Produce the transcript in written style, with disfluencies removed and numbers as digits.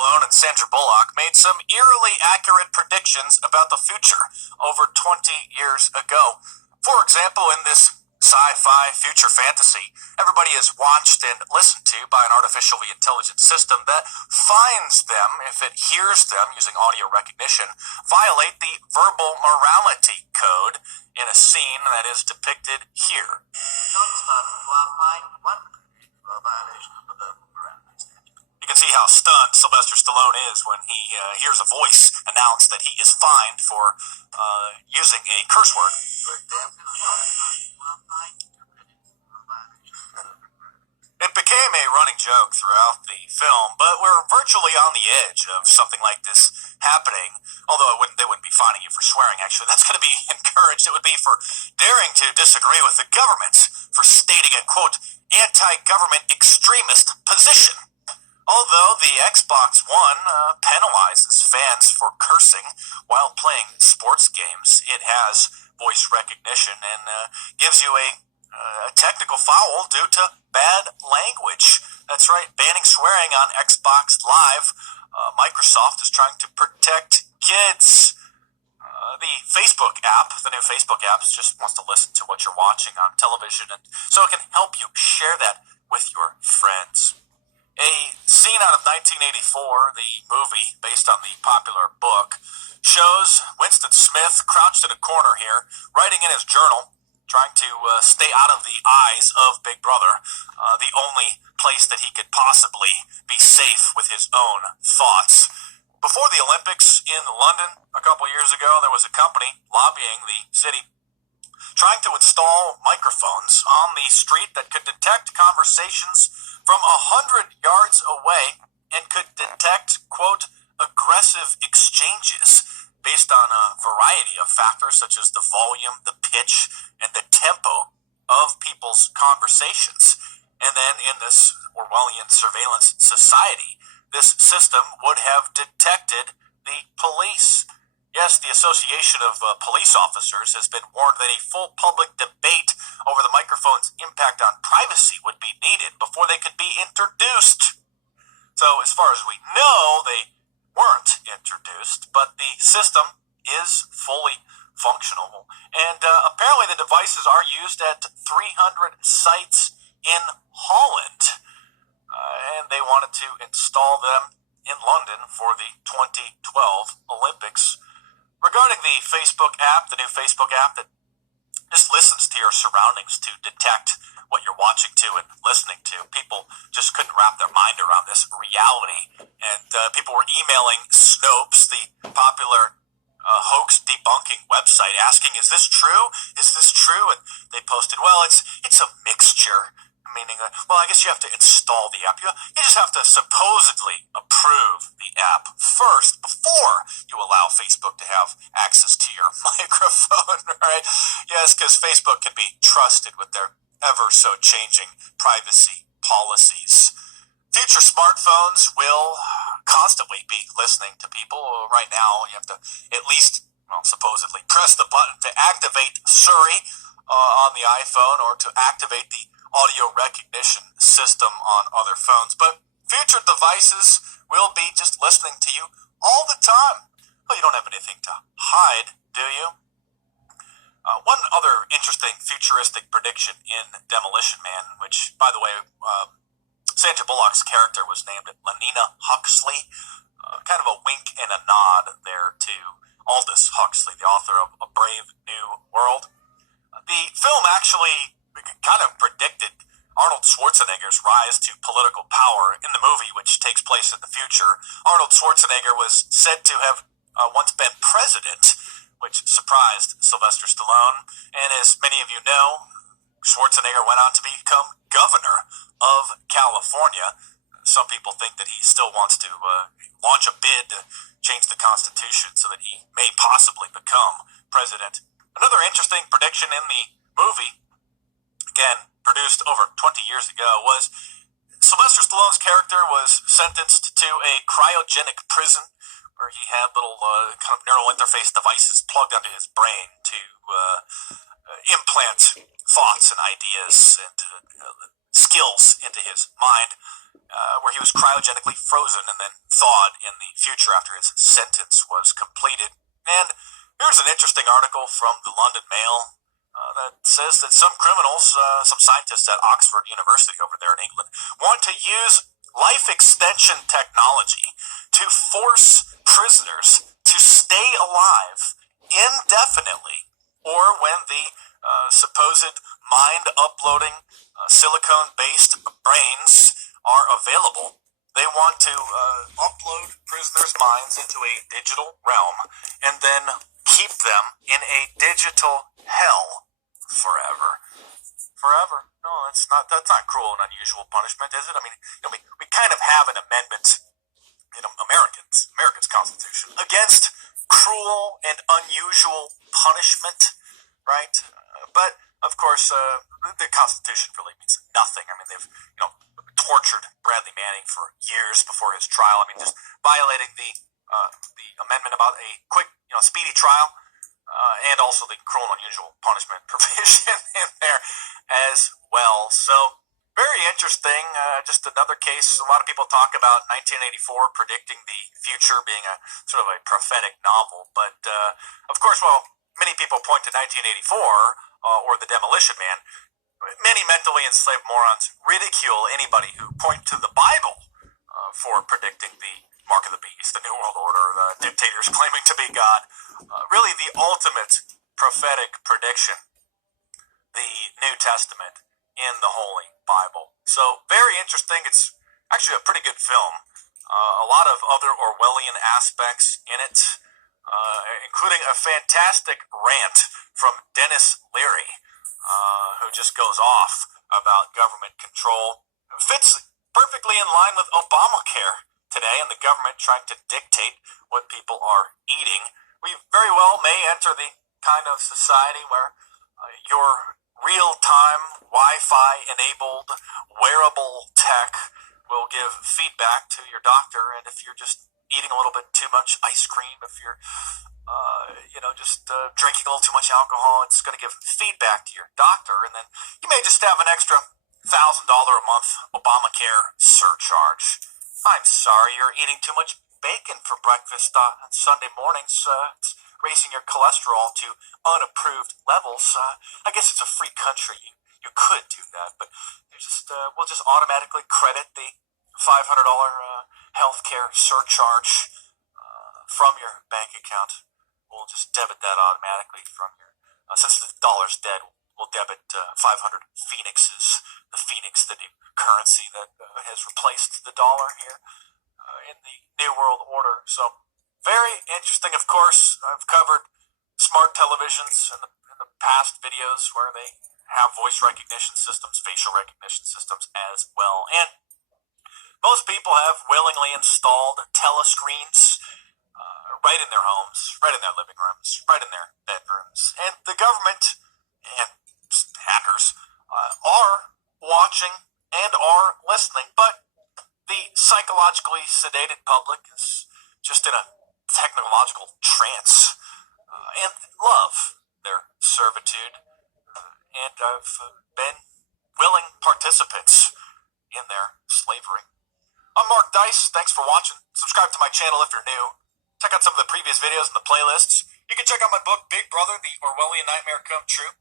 Stallone and Sandra Bullock made some eerily accurate predictions about the future over 20 years ago. For example, in this sci-fi future fantasy, everybody is watched and listened to by an artificially intelligent system that finds them, if it hears them using audio recognition, violate the verbal morality code in a scene that is depicted here. You can see how stunned Sylvester Stallone is when he hears a voice announce that he is fined for using a curse word. It became a running joke throughout the film, but we're virtually on the edge of something like this happening. Although they wouldn't be fining you for swearing, actually. That's going to be encouraged. It would be for daring to disagree with the government, for stating a, quote, anti-government extremist position. Although the Xbox One penalizes fans for cursing while playing sports games, it has voice recognition and gives you a technical foul due to bad language. That's right, banning swearing on Xbox Live. Microsoft is trying to protect kids. The Facebook app, the new Facebook app, just wants to listen to what you're watching on television, and so it can help you share that with your friends. A scene out of 1984, the movie based on the popular book, shows Winston Smith crouched in a corner here, writing in his journal, trying to stay out of the eyes of Big Brother, the only place that he could possibly be safe with his own thoughts. Before the Olympics in London a couple years ago, there was a company lobbying the city trying to install microphones on the street that could detect conversations from 100 yards away and could detect, quote, aggressive exchanges based on a variety of factors such as the volume, the pitch, and the tempo of people's conversations. And then in this Orwellian surveillance society, this system would have detected the police. Yes, the Association of Police Officers has been warned that a full public debate over the microphone's impact on privacy would be needed before they could be introduced. So as far as we know, they weren't introduced, but the system is fully functional. And apparently the devices are used at 300 sites in Holland. And they wanted to install them in London for the 2012 Olympics. Regarding the Facebook app, the new Facebook app that just listens to your surroundings to detect what you're watching to and listening to, people just couldn't wrap their mind around this reality. And people were emailing Snopes, the popular hoax debunking website, asking, is this true? Is this true? And they posted, well, it's a mixture. Meaning, well, I guess you have to install the app. You just have to supposedly approve the app first before you allow Facebook to have access to your microphone, right? Yes, because Facebook can be trusted with their ever-so-changing privacy policies. Future smartphones will constantly be listening to people. Right now, you have to at least, well, supposedly, press the button to activate Siri on the iPhone or to activate the audio recognition system on other phones. But future devices will be just listening to you all the time. Well, you don't have anything to hide, do you? One other interesting futuristic prediction in Demolition Man, which, by the way, Sandra Bullock's character was named Lenina Huxley. Kind of a wink and a nod there to Aldous Huxley, the author of A Brave New World. The film actually kind of predicted Arnold Schwarzenegger's rise to political power in the movie, which takes place in the future. Arnold Schwarzenegger was said to have once been president, which surprised Sylvester Stallone. And as many of you know, Schwarzenegger went on to become governor of California. Some people think that he still wants to launch a bid to change the Constitution so that he may possibly become president. Another interesting prediction in the movie, again, produced over 20 years ago, was Sylvester Stallone's character was sentenced to a cryogenic prison where he had little kind of neural interface devices plugged into his brain to implant thoughts and ideas and skills into his mind. where he was cryogenically frozen and then thawed in the future after his sentence was completed. And here's an interesting article from the London Mail that says that some criminals, some scientists at Oxford University over there in England, want to use life extension technology to force prisoners to stay alive indefinitely, or when the supposed mind-uploading silicone-based brains are available, they want to upload prisoners' minds into a digital realm and then keep them in a digital hell forever. Forever? No, that's not cruel and unusual punishment, is it? I mean, we kind of have an amendment in America's Constitution against cruel and unusual punishment, right? But of course, the Constitution really means nothing. I mean, they've tortured Bradley Manning for years before his trial. I mean, just violating the amendment about a quick, speedy trial, and also the cruel and unusual punishment provision in there as well. So very interesting. Just another case. A lot of people talk about 1984 predicting the future being a sort of a prophetic novel, but of course, while many people point to 1984 or The Demolition Man, many mentally enslaved morons ridicule anybody who point to the Bible for predicting the mark of the beast, the New World Order, the dictators claiming to be God. Really, the ultimate prophetic prediction, the New Testament in the Holy Bible. So, very interesting. It's actually a pretty good film. A lot of other Orwellian aspects in it, including a fantastic rant from Dennis Leary, who just goes off about government control. Fits perfectly in line with Obamacare today and the government trying to dictate what people are eating. We very well may enter the kind of society where your real-time Wi-Fi enabled wearable tech will give feedback to your doctor, and if you're just eating a little bit too much ice cream, if you're drinking a little too much alcohol, it's going to give feedback to your doctor, and then you may just have an extra $1,000 a month Obamacare surcharge. I'm sorry, you're eating too much bacon for breakfast on Sunday mornings. It's raising your cholesterol to unapproved levels. I guess it's a free country. You could do that, but we'll just automatically credit the $500 healthcare surcharge from your bank account. We'll just debit that automatically from your. Since the dollar's dead, we'll debit 500 phoenixes. The phoenix, the new currency that has replaced the dollar here in the New World Order. So very interesting. Of course, I've covered smart televisions in the past videos where they have voice recognition systems, facial recognition systems as well. And most people have willingly installed telescreens right in their homes, right in their living rooms, right in their bedrooms. And the government and hackers are watching and are listening, but the psychologically sedated public is just in a technological trance and love their servitude, and I've been willing participants in their slavery. I'm Mark Dice. Thanks for watching. Subscribe to my channel if you're new. Check out some of the previous videos in the playlists. You can check out my book, Big Brother, The Orwellian Nightmare Come True.